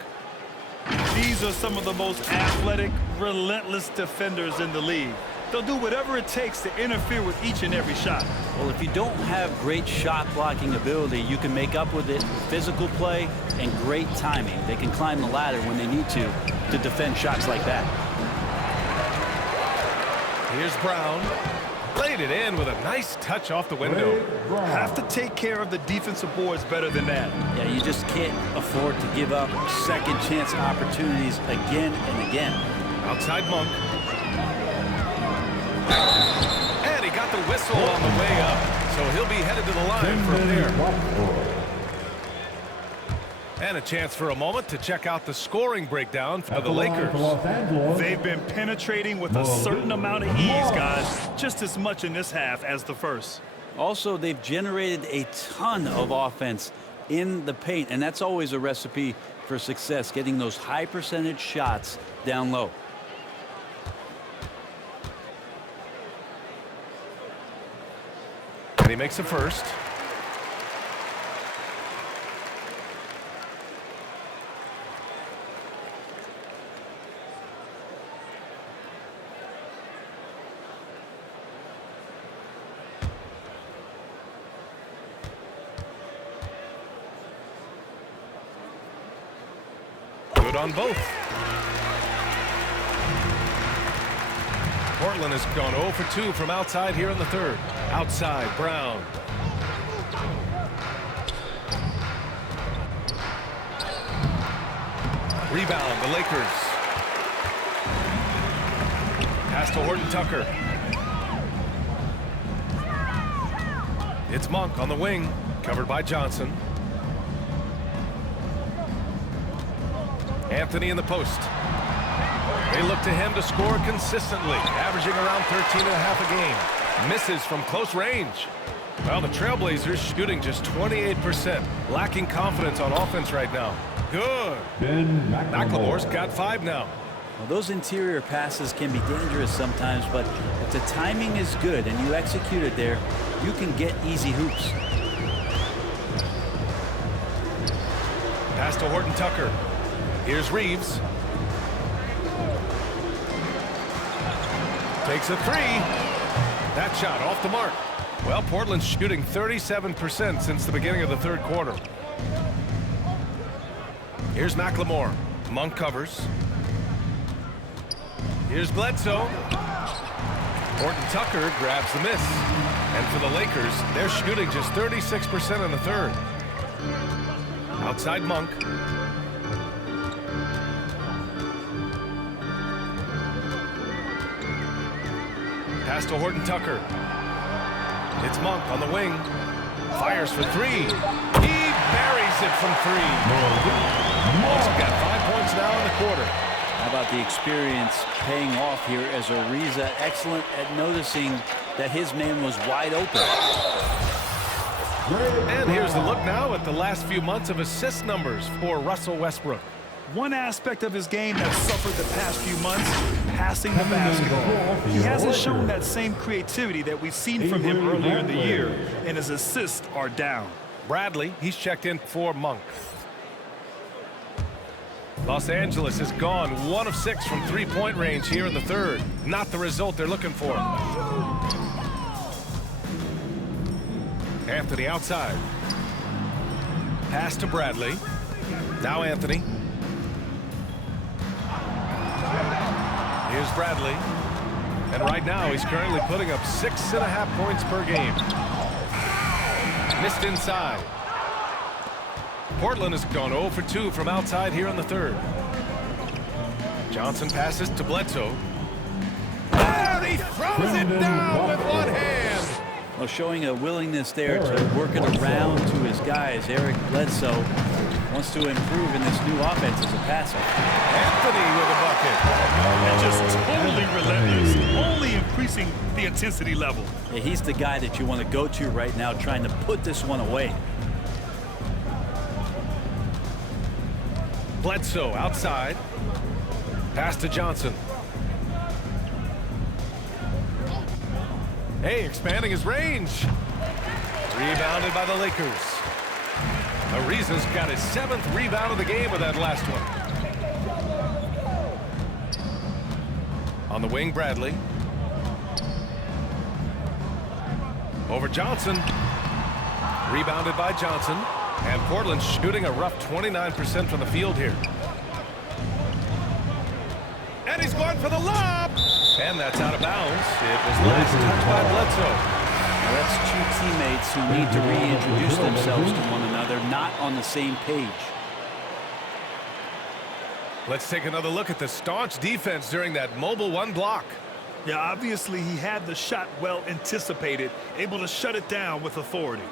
These are some of the most athletic, relentless defenders in the league. They'll do whatever it takes to interfere with each and every shot. Well, if you don't have great shot blocking ability, you can make up with it physical play and great timing. They can climb the ladder when they need to defend shots like that. Here's Brown. Laid it in with a nice touch off the window. Have to take care of the defensive boards better than that. Yeah, you just can't afford to give up second chance opportunities again and again. Outside Monk. And he got the whistle. whistle on the way up, so he'll be headed to the line for a pair. And a chance for a moment to check out the scoring breakdown for the Lakers. They've been penetrating with a certain amount of ease, guys. Just as much in this half as the first. Also, they've generated a ton of offense in the paint, and that's always a recipe for success, getting those high percentage shots down low. And he makes a first. Good on both. Portland has gone 0 for 2 from outside here in the third. Outside, Brown. Rebound, the Lakers. Pass to Horton Tucker. It's Monk on the wing, covered by Johnson. Anthony in the post. They look to him to score consistently, averaging around 13.5 a game. Misses from close range. Well, the Trailblazers shooting just 28%, lacking confidence on offense right now. Good. McLemore's got 5 now. Well, those interior passes can be dangerous sometimes, but if the timing is good and you execute it there, you can get easy hoops. Pass to Horton Tucker. Here's Reeves. Takes a 3. That shot off the mark. Well, Portland's shooting 37% since the beginning of the third quarter. Here's McLemore. Monk covers. Here's Bledsoe. Horton Tucker grabs the miss. And for the Lakers, they're shooting just 36% in the third. Outside Monk. Pass to Horton Tucker. It's Monk on the wing. Fires for 3. He buries it from 3. Monk's got 5 points now in the quarter. How about the experience paying off here as Ariza excellent at noticing that his man was wide open. And here's the look now at the last few months of assist numbers for Russell Westbrook. One aspect of his game that suffered the past few months, passing the basketball. He hasn't shown that same creativity that we've seen from him earlier in the year, and his assists are down. Bradley, he's checked in for Monk. Los Angeles has gone 1 of 6 from three-point range here in the third. Not the result they're looking for. Anthony outside. Pass to Bradley. Now Anthony. Here's Bradley. And right now he's currently putting up 6.5 points per game. Missed inside. Portland has gone 0 for 2 from outside here in the third. Johnson passes to Bledsoe. And he throws it down with one hand. Well, showing a willingness there to work it around to his guys. Eric Bledsoe wants to improve in this new offense as a passer. Anthony with a bucket. And just totally relentless, only increasing the intensity level. Yeah, he's the guy that you want to go to right now, trying to put this one away. Bledsoe outside. Pass to Johnson. Hey, expanding his range. Rebounded by the Lakers. Ariza's got his 7th rebound of the game with that last one. On the wing, Bradley. Over Johnson. Rebounded by Johnson. And Portland shooting a rough 29% from the field here. And he's going for the lob. And that's out of bounds. It was last touched by Bledsoe. Now that's two teammates who need to reintroduce themselves to one another, not on the same page. Let's take another look at the staunch defense during that mobile 1 block. Yeah, obviously he had the shot well anticipated, able to shut it down with authority.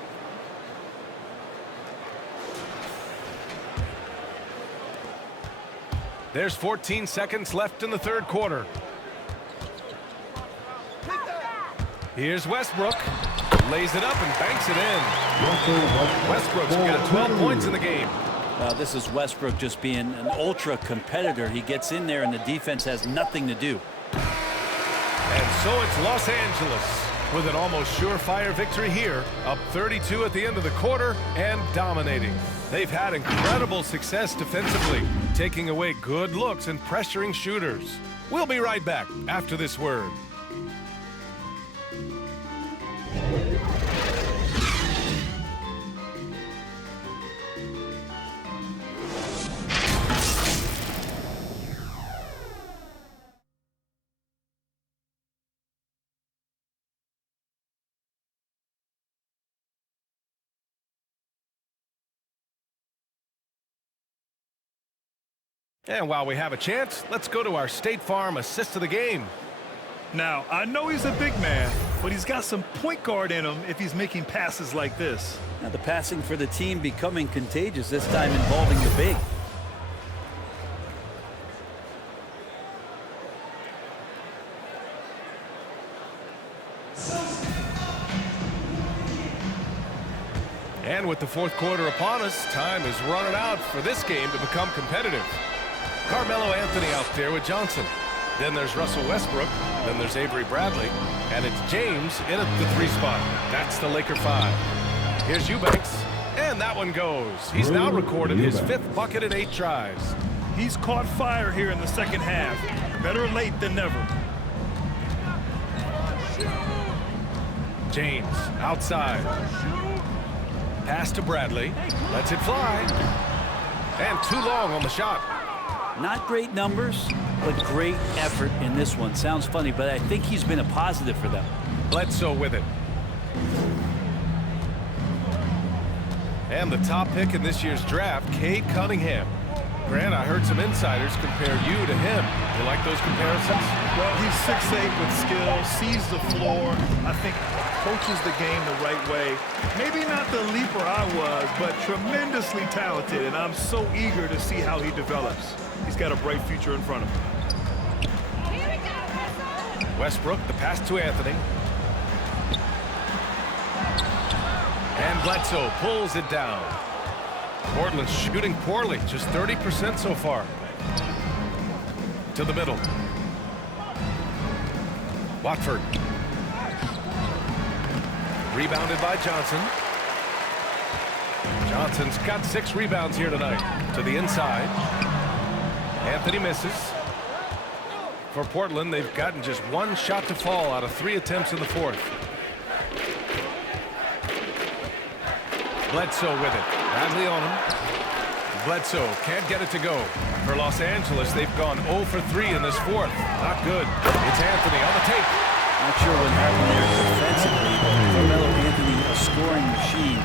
There's 14 seconds left in the third quarter. Here's Westbrook. Lays it up and banks it in. Westbrook's got 12 points in the game. This is Westbrook just being an ultra competitor. He gets in there and the defense has nothing to do. And so it's Los Angeles with an almost surefire victory here, up 32 at the end of the quarter and dominating. They've had incredible success defensively, taking away good looks and pressuring shooters. We'll be right back after this word. And while we have a chance, let's go to our State Farm assist of the game. Now, I know he's a big man, but he's got some point guard in him if he's making passes like this. Now the passing for the team becoming contagious, this time involving the big. And with the fourth quarter upon us, time is running out for this game to become competitive. Carmelo Anthony out there with Johnson. Then there's Russell Westbrook. Then there's Avery Bradley. And it's James in at the 3 spot. That's the Laker 5. Here's Eubanks. And that one goes. He's now recorded his 5th bucket in 8 tries. He's caught fire here in the second half. Better late than never. James outside. Pass to Bradley. Lets it fly. And too long on the shot. Not great numbers, but great effort in this one. Sounds funny, but I think he's been a positive for them. Bledsoe with it. And the top pick in this year's draft, Cade Cunningham. Grant, I heard some insiders compare you to him. You like those comparisons? Well, he's 6'8" with skill, sees the floor. I think approaches the game the right way. Maybe not the leaper I was, but tremendously talented, and I'm so eager to see how he develops. He's got a bright future in front of him. Westbrook, the pass to Anthony. And Bledsoe pulls it down. Portland's shooting poorly, just 30% so far. To the middle. Watford. Rebounded by Johnson. Johnson's got 6 rebounds here tonight. To the inside. Anthony misses. For Portland, they've gotten just 1 shot to fall out of 3 attempts in the 4th. Bledsoe with it. Bradley on him. Bledsoe can't get it to go. For Los Angeles, they've gone 0 for 3 in this 4th. Not good. It's Anthony on the tape. Not sure what happened there defensively, but Carmelo Anthony, a scoring machine,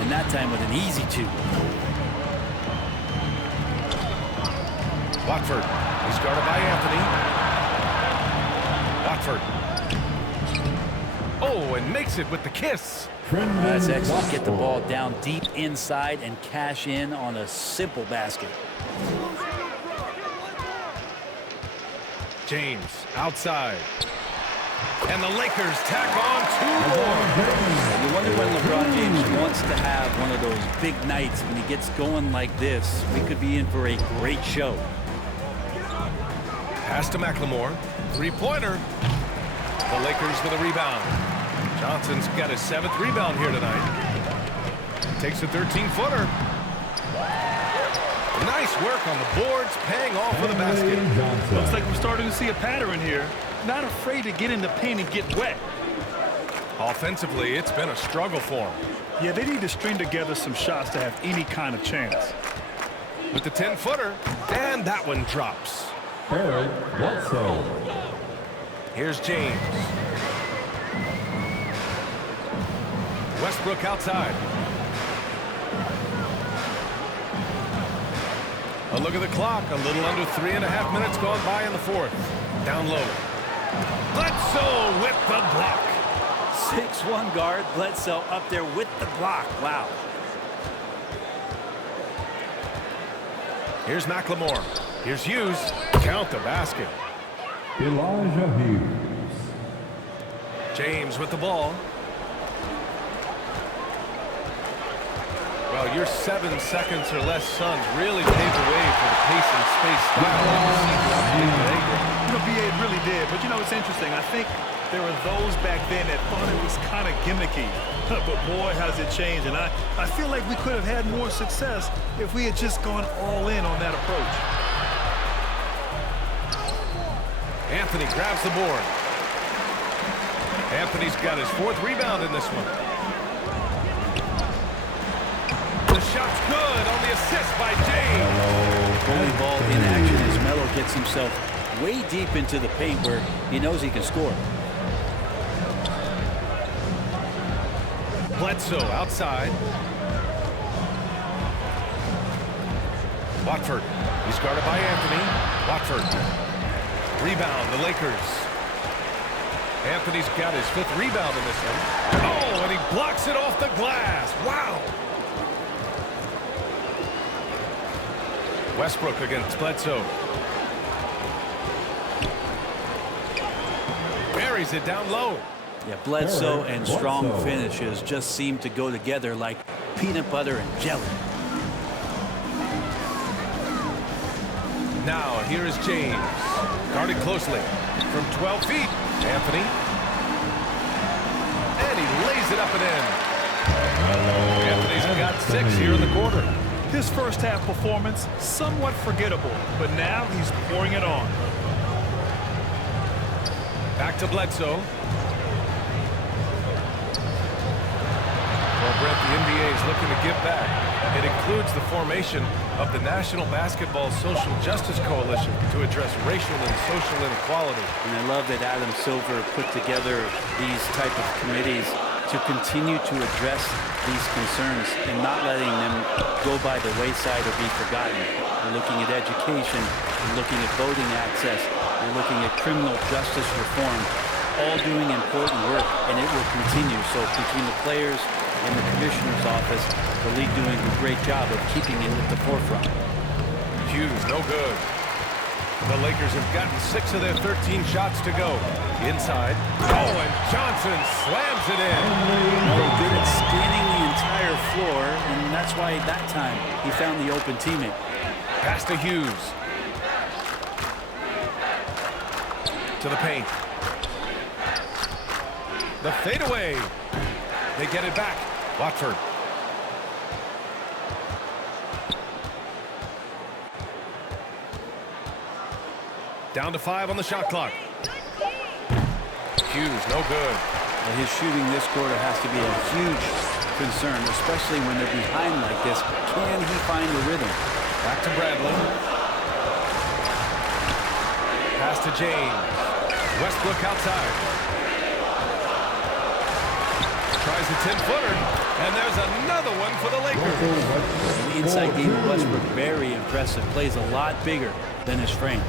and that time with an easy 2. Watford. He's guarded by Anthony. Watford. Oh, and makes it with the kiss. That's excellent. Get the ball down deep inside and cash in on a simple basket. James outside. And the Lakers tack on 2 more. You wonder when LeBron James wants to have one of those big nights when he gets going like this. We could be in for a great show. Pass to McLemore. 3-pointer. The Lakers with a rebound. Johnson's got his 7th rebound here tonight. Takes a 13-footer. Nice work on the boards, paying off with a basket. Looks like we're starting to see a pattern here. Not afraid to get in the paint and get wet. Offensively, it's been a struggle for him. Yeah, they need to string together some shots to have any kind of chance. With the 10-footer, and that one drops. Here's James. Westbrook outside. A look at the clock. A little under 3.5 minutes gone by in the 4th. Down low. Bledsoe with the block. 6'1" guard, Bledsoe up there with the block. Wow. Here's McLemore. Here's Hughes. Count the basket. Elijah Hughes. James with the ball. Well, your 7 seconds or less Suns really paved the way for the pace and space style that you see throughout the NBA. You know, BA, it really did. But, you know, it's interesting. I think there were those back then that thought it was kind of gimmicky. But, boy, has it changed. And I feel like we could have had more success if we had just gone all in on that approach. Anthony grabs the board. Anthony's got his 4th rebound in this one. The shot's good on the assist by James. Bully ball in action as Melo gets himself way deep into the paint where he knows he can score. Bledsoe outside. Watford. He's guarded by Anthony. Watford. Rebound, the Lakers. Anthony's got his 5th rebound in this one. Oh, and he blocks it off the glass. Wow. Westbrook against Bledsoe. Buries it down low. Yeah, Bledsoe and strong finishes just seem to go together like peanut butter and jelly. Now, here is James. Guarded closely. From 12 feet, Anthony. And he lays it up and in. Anthony's got 6 here in the quarter. His first half performance, somewhat forgettable, but now he's pouring it on. Back to Bledsoe. Well, Brent, the NBA is looking to give back. It includes the formation of the National Basketball Social Justice Coalition to address racial and social inequality. And I love that Adam Silver put together these type of committees to continue to address these concerns and not letting them go by the wayside or be forgotten. We're looking at education, we're looking at voting access, we're looking at criminal justice reform, all doing important work, and it will continue. So between the players and the commissioner's office, the league doing a great job of keeping it at the forefront. Hughes, no good. The Lakers have gotten 6 of their 13 shots to go. Inside. Oh, and Johnson slams it in. They're good at scanning the entire floor, and that's why that time he found the open teammate. Pass to Hughes. To the paint. The fadeaway. They get it back. Watford. Down to 5 on the shot clock. Hughes, no good. Well, his shooting this quarter has to be a huge concern, especially when they're behind like this. Can he find the rhythm? Back to Bradley. Pass to James. Westbrook outside. Tries a 10-footer, and there's another one for the Lakers. The inside game of Westbrook, very impressive. Plays a lot bigger than his frame.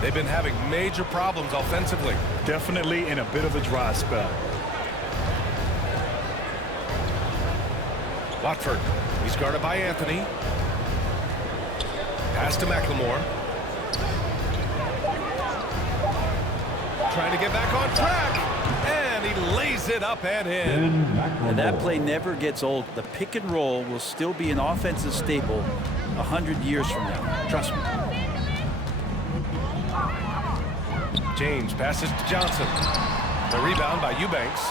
They've been having major problems offensively. Definitely in a bit of a dry spell. Watford. He's guarded by Anthony. Pass to McLemore. Trying to get back on track. And he lays it up and in. And that play never gets old. The pick and roll will still be an offensive staple 100 years from now. Trust me. James passes to Johnson. The rebound by Eubanks.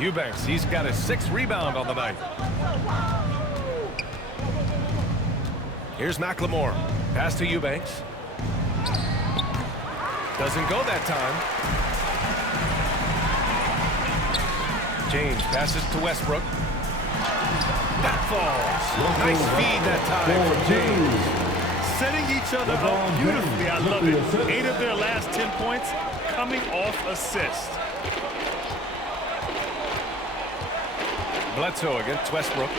Eubanks, he's got his 6th rebound on the night. Here's McLemore. Pass to Eubanks. Doesn't go that time. James passes to Westbrook. That falls. Nice feed that time from James. Setting each other up beautifully. I love it. 8 of their last 10 points coming off assist. Bledsoe against Westbrook.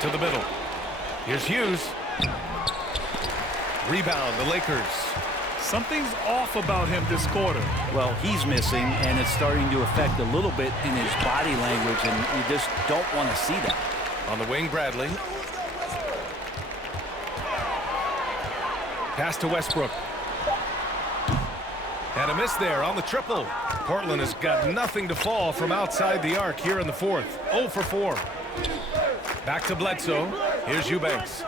To the middle. Here's Hughes. Rebound, the Lakers. Something's off about him this quarter. Well, he's missing, and it's starting to affect a little bit in his body language, and you just don't want to see that. On the wing, Bradley. Pass to Westbrook. And a miss there on the triple. Portland has got nothing to fall from outside the arc here in the fourth. 0 for 4. Back to Bledsoe. Here's Eubanks.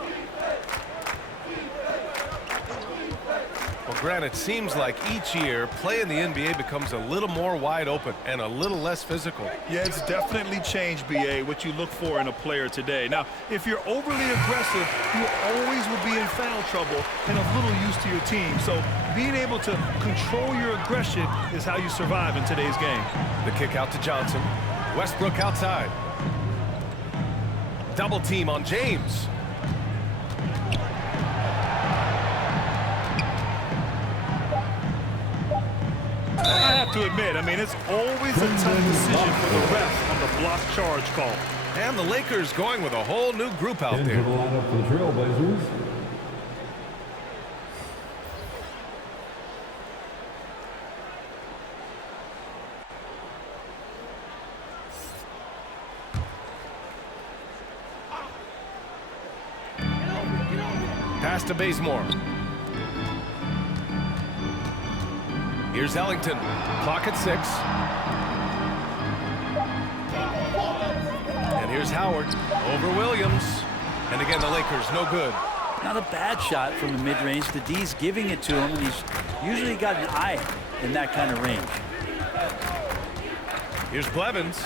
Well, Grant, it seems like each year play in the NBA becomes a little more wide open and a little less physical. Yeah, it's definitely changed, B.A., what you look for in a player today. Now, if you're overly aggressive, you always will be in foul trouble and of little use to your team. So being able to control your aggression is how you survive in today's game. The kick out to Johnson. Westbrook outside. Double team on James. I have to admit, I mean, it's always a tough decision for the ref on the block charge call. And the Lakers going with a whole new group out there. Into the lineup for the Trailblazers. Pass to Bazemore. Here's Ellington. Clock at 6. And here's Howard over Williams. And again, the Lakers no good. Not a bad shot from the mid-range. The D's giving it to him, and he's usually got an eye in that kind of range. Here's Blevins.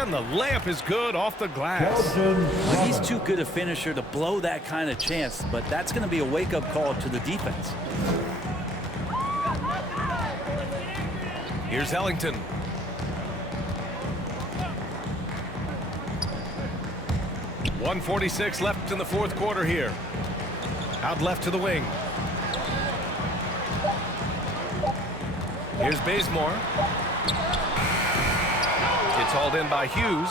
And the layup is good off the glass. Well, he's too good a finisher to blow that kind of chance, but that's going to be a wake-up call to the defense. Here's Ellington. .146 left in the fourth quarter here. Out left to the wing. Here's Bazemore. It's hauled in by Hughes.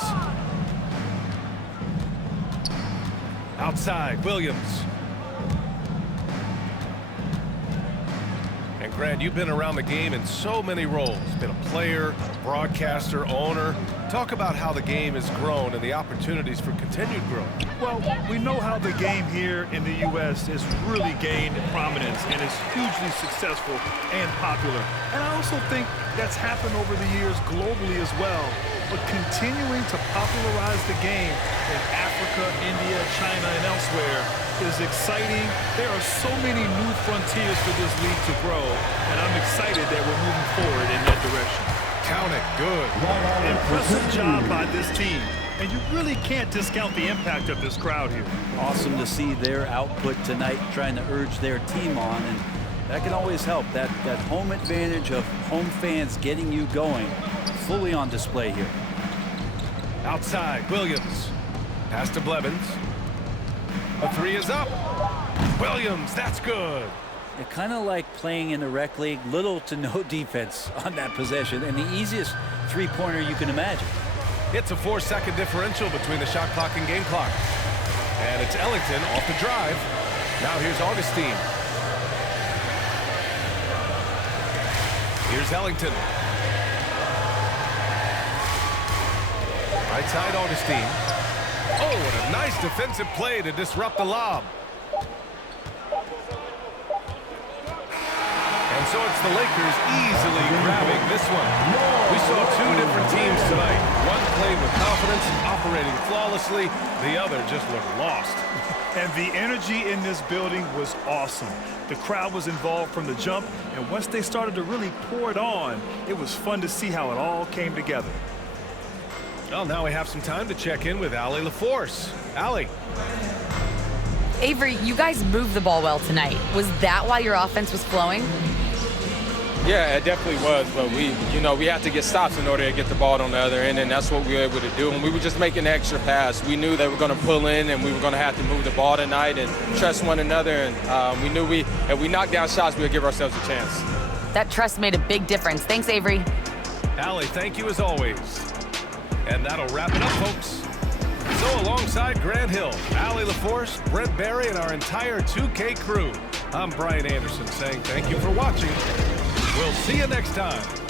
Outside, Williams. And Grant, you've been around the game in so many roles. Been a player, broadcaster, owner. Talk about how the game has grown and the opportunities for continued growth. Well, we know how the game here in the U.S. has really gained prominence and is hugely successful and popular. And I also think that's happened over the years globally as well. But continuing to popularize the game in Africa, India, China, and elsewhere is exciting. There are so many new frontiers for this league to grow, and I'm excited that we're moving forward in that direction. Count it. Good. Impressive job by this team. And you really can't discount the impact of this crowd here. Awesome to see their output tonight, trying to urge their team on, and that can always help. That home advantage of home fans getting you going, fully on display here. Outside, Williams. Pass to Blevins. A three is up. Williams, that's good. It's kind of like playing in the rec league, little to no defense on that possession, and the easiest three-pointer you can imagine. It's a 4-second differential between the shot clock and game clock. And it's Ellington off the drive. Now here's Augustine. Here's Ellington. Right side, Augustine. Oh, what a nice defensive play to disrupt the lob. And so it's the Lakers easily grabbing this one. We saw two different teams tonight. One played with confidence, operating flawlessly. The other just looked lost. And the energy in this building was awesome. The crowd was involved from the jump, and once they started to really pour it on, it was fun to see how it all came together. Well, now we have some time to check in with Allie LaForce. Allie. Avery, you guys moved the ball well tonight. Was that why your offense was flowing? Yeah, it definitely was, but we had to get stops in order to get the ball on the other end, and that's what we were able to do. And we were just making an extra pass. We knew they were going to pull in, and we were going to have to move the ball tonight and trust one another. And we knew if we knocked down shots, we would give ourselves a chance. That trust made a big difference. Thanks, Avery. Allie, thank you as always. And that'll wrap it up, folks. So alongside Grant Hill, Allie LaForce, Brent Barry, and our entire 2K crew, I'm Brian Anderson saying thank you for watching. We'll see you next time.